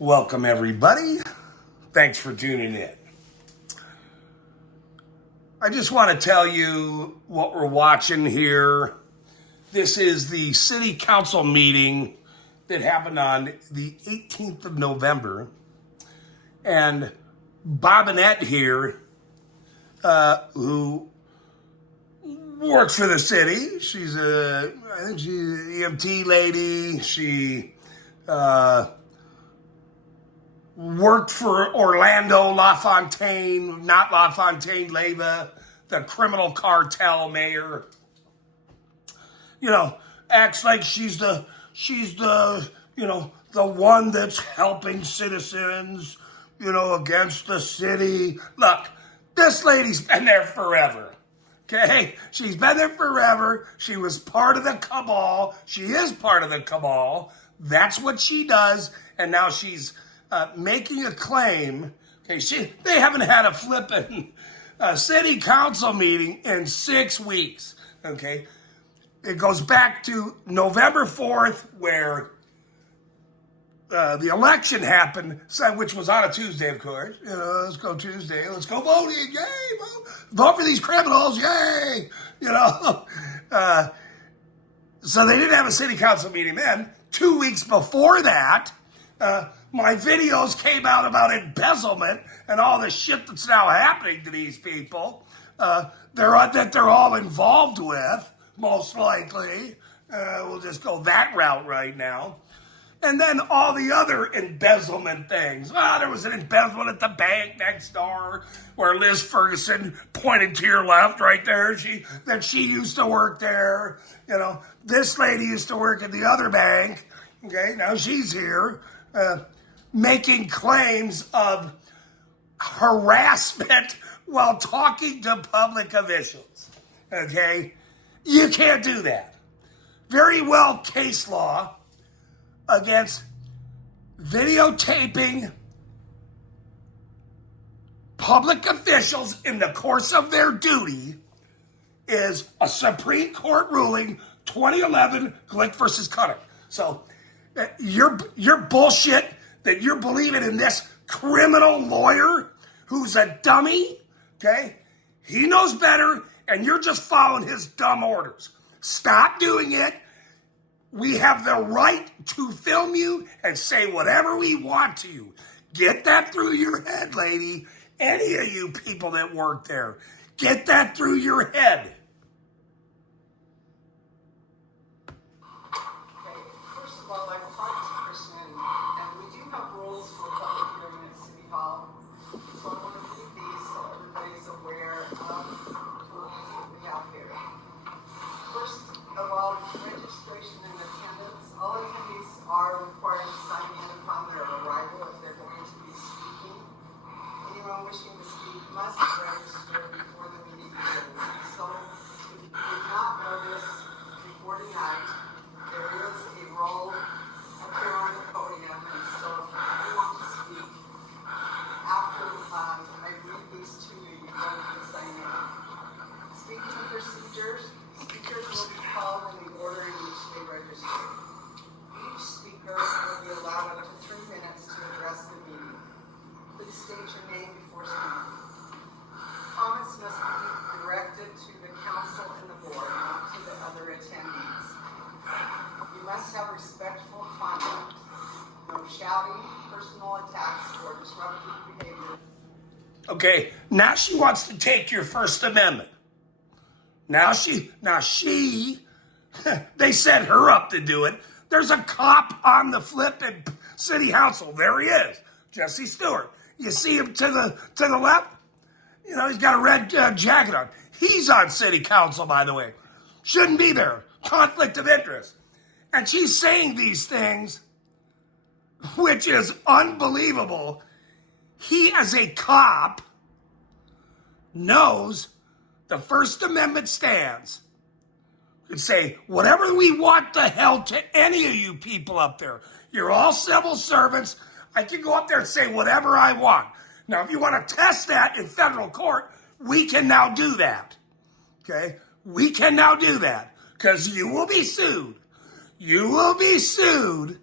Welcome, everybody. Thanks for tuning in. I just want to tell you what we're watching here. This is the city council meeting that happened on the 18th of November. And Robinette here, who works for the city, I think she's an EMT lady. She worked for Orlando LaFontaine, not LaFontaine Leyva, the criminal cartel mayor. Acts like she's the one that's helping citizens, against the city. Look, this lady's been there forever. Okay? She's been there forever. She was part of the cabal. She is part of the cabal. That's what she does. And now she's making a claim. Okay, they haven't had a flippin' city council meeting in 6 weeks. Okay, it goes back to November 4th, where the election happened, which was on a Tuesday, of course. Let's go Tuesday. Let's go voting. Yay! Vote for these criminals. Yay! So they didn't have a city council meeting then. 2 weeks before that, my videos came out about embezzlement and all the shit that's now happening to these people that they're all involved with, most likely. We'll just go that route right now. And then all the other embezzlement things. There was an embezzlement at the bank next door where Liz Ferguson pointed to your left right there. She used to work there. This lady used to work at the other bank. Okay, now she's here making claims of harassment while talking to public officials. Okay, you can't do that. Very well case law against videotaping public officials in the course of their duty is a Supreme Court ruling, 2011, Glick versus Cutter. So your bullshit that you're believing in this criminal lawyer who's a dummy, okay? He knows better, and you're just following his dumb orders. Stop doing it. We have the right to film you and say whatever we want to you. Get that through your head, lady. Any of you people that work there, get that through your head. Registration and attendance. All attendees are required to sign in upon their arrival if they're going to be speaking. Anyone wishing to speak must register before the meeting begins. So if you did not know this before tonight, there is a roll up here on the podium, and so if you do want to speak after I read these to you, you don't need to sign in. Speaking procedures. Speakers will be called in the order in which they register. Each speaker will be allowed up to 3 minutes to address the meeting. Please state your name before speaking. Comments must be directed to the council and the board, not to the other attendees. You must have respectful conduct. No shouting, personal attacks, or disruptive behavior. Okay, now she wants to take your First Amendment. Now they set her up to do it. There's a cop on the flipping city council. There he is, Jesse Stewart. You see him to the left? He's got a red jacket on. He's on city council, by the way. Shouldn't be there. Conflict of interest. And she's saying these things, which is unbelievable. He, as a cop, knows the First Amendment stands. You could say whatever we want the hell to any of you people up there. You're all civil servants. I can go up there and say whatever I want. Now, if you want to test that in federal court, we can now do that. Okay? We can now do that because you will be sued. You will be sued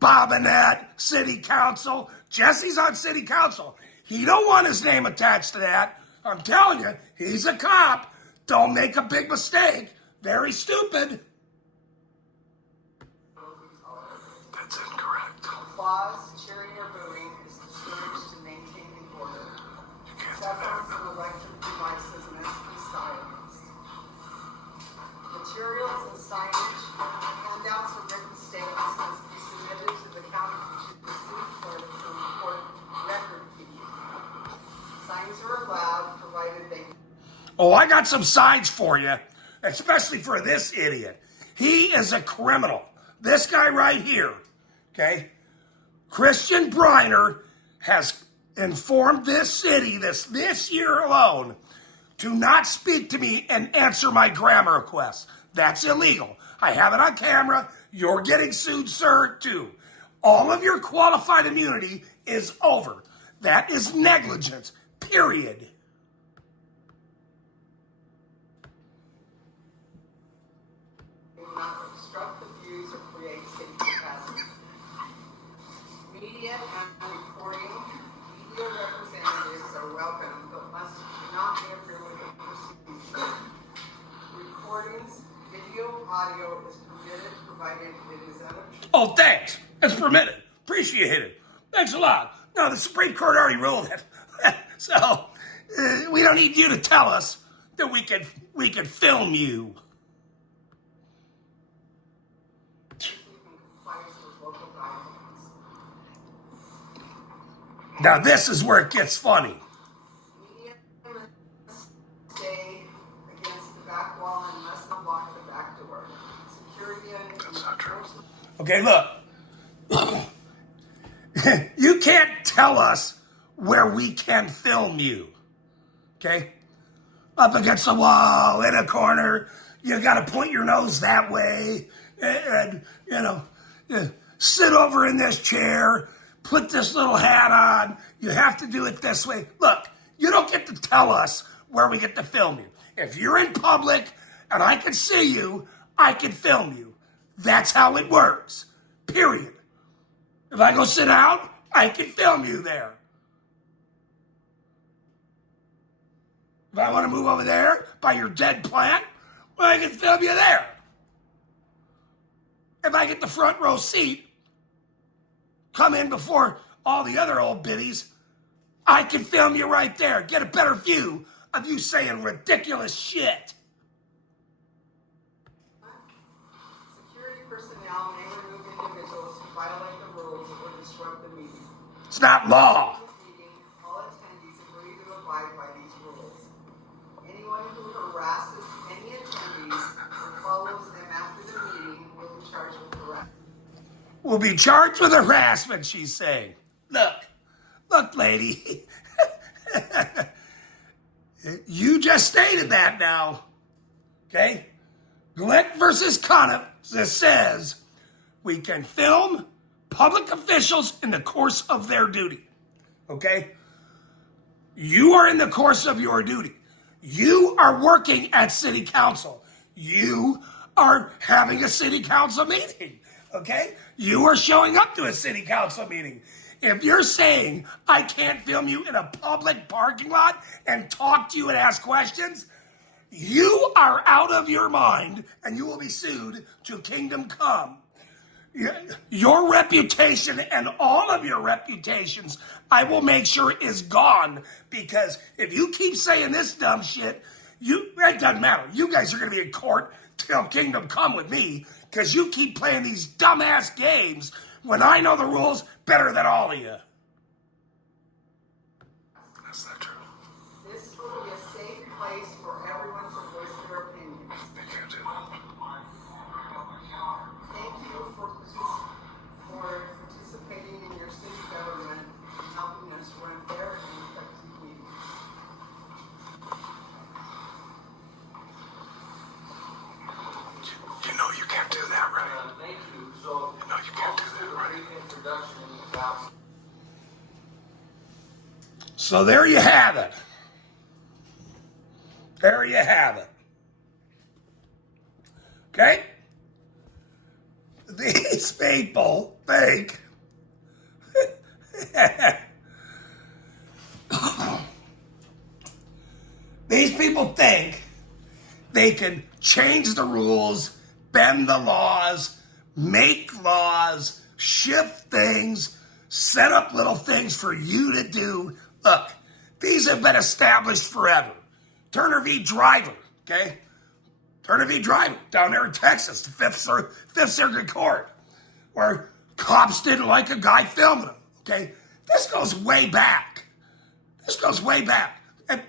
Robinette, city council. Jesse's on city council. He don't want his name attached to that. I'm telling you, he's a cop. Don't make a big mistake. Very stupid. That's incorrect. Applause, cheering, or booing is discouraged to maintain the order. Cell phones and electric devices must be silenced. Materials and signage, handouts, or written statements must be submitted to the county clerk to report record keeping. Signs are allowed, provided they. Oh, I got some signs for you, especially for this idiot. He is a criminal. This guy right here, okay? Christian Briner has informed this city this year alone to not speak to me and answer my grammar requests. That's illegal. I have it on camera. You're getting sued, sir, too. All of your qualified immunity is over. That is negligence, period. Not obstruct the views or create safety hazards. Media and reporting, media representatives are welcome, but must not interfere with the proceedings. Recordings, video, audio is permitted, provided it is unobtrusive. Oh, thanks. That's permitted. Appreciate it. Thanks a lot. No, the Supreme Court already ruled it. So, we don't need you to tell us that we could film you. Now this is where it gets funny. Media must stay against the back wall and must not block the back door. Security and That's not true. Okay, look. You can't tell us where we can film you. Okay? Up against the wall, in a corner. You gotta point your nose that way. And sit over in this chair. Put this little hat on. You have to do it this way. Look, you don't get to tell us where we get to film you. If you're in public and I can see you, I can film you. That's how it works. Period. If I go sit down, I can film you there. If I want to move over there by your dead plant, well, I can film you there. If I get the front row seat, come in before all the other old biddies, I can film you right there. Get a better view of you saying ridiculous shit. Security personnel may remove individuals who violate the rules or disrupt the meeting. It's not law. This meeting, all attendees agree to abide by these rules. Anyone who harasses any attendees or follows them after the meeting will be charged with harassment. Will be charged with harassment, she's saying. Look, lady. You just stated that now. Okay? Glenn versus Conniff says we can film public officials in the course of their duty. Okay? You are in the course of your duty. You are working at city council. You are having a city council meeting. Okay? You are showing up to a city council meeting. If you're saying I can't film you in a public parking lot and talk to you and ask questions, you are out of your mind and you will be sued to kingdom come. Your reputation and all of your reputations, I will make sure is gone, because if you keep saying this dumb shit, it doesn't matter. You guys are going to be in court till kingdom come with me, because you keep playing these dumbass games when I know the rules better than all of you. That's not true. This will be a safe place for everyone to voice their opinions. They can't do that. Thank you for participating in your city government and helping us run fair and effective meetings. You know you can't do that, right? Thank you. So, You know you can't do that, right? brief introduction about. So there you have it. There you have it. Okay? these people think these people think they can change the rules, bend the laws, make laws, shift things, set up little things for you to do. Look, these have been established forever. Turner v. Driver, okay? Turner v. Driver down there in Texas, the Fifth Circuit Court, where cops didn't like a guy filming them, okay? This goes way back. This goes way back. And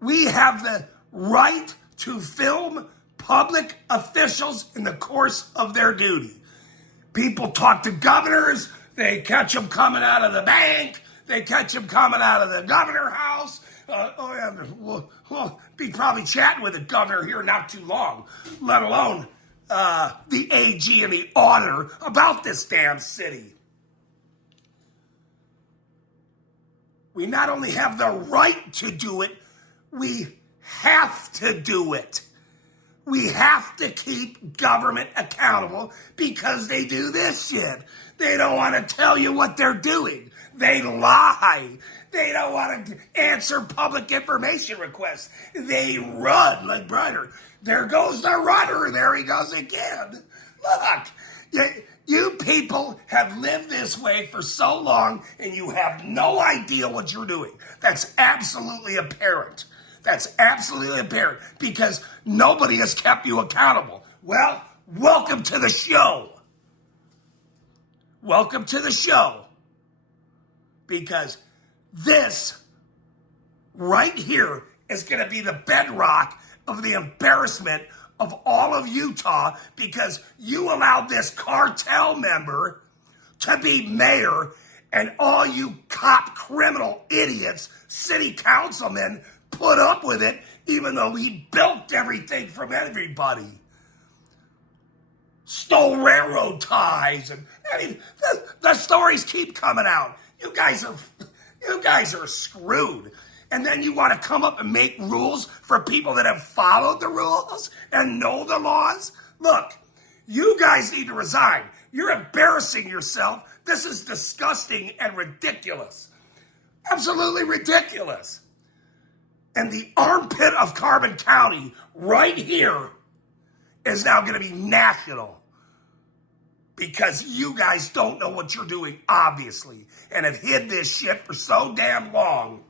we have the right to film public officials in the course of their duty. People talk to governors. They catch them coming out of the bank. They catch them coming out of the governor house. We'll be probably chatting with the governor here not too long, let alone the AG and the auditor about this damn city. We not only have the right to do it, we have to do it. We have to keep government accountable because they do this shit. They don't want to tell you what they're doing. They lie. They don't want to answer public information requests. They run like brother. There goes the runner. There he goes again. Look, you people have lived this way for so long and you have no idea what you're doing. That's absolutely apparent. That's absolutely apparent because nobody has kept you accountable. Well, welcome to the show. Welcome to the show. Because this right here is going to be the bedrock of the embarrassment of all of Utah because you allowed this cartel member to be mayor and all you cop criminal idiots, city councilmen, put up with it even though he built everything from everybody. Stole railroad ties and I mean the stories keep coming out. You guys are screwed. And then you want to come up and make rules for people that have followed the rules and know the laws? Look, you guys need to resign. You're embarrassing yourself. This is disgusting and ridiculous. Absolutely ridiculous. And the armpit of Carbon County right here is now going to be national. Because you guys don't know what you're doing, obviously, and have hid this shit for so damn long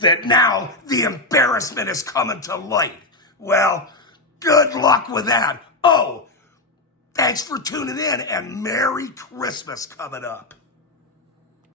that now the embarrassment is coming to light. Well, good luck with that. Oh, thanks for tuning in, and Merry Christmas coming up.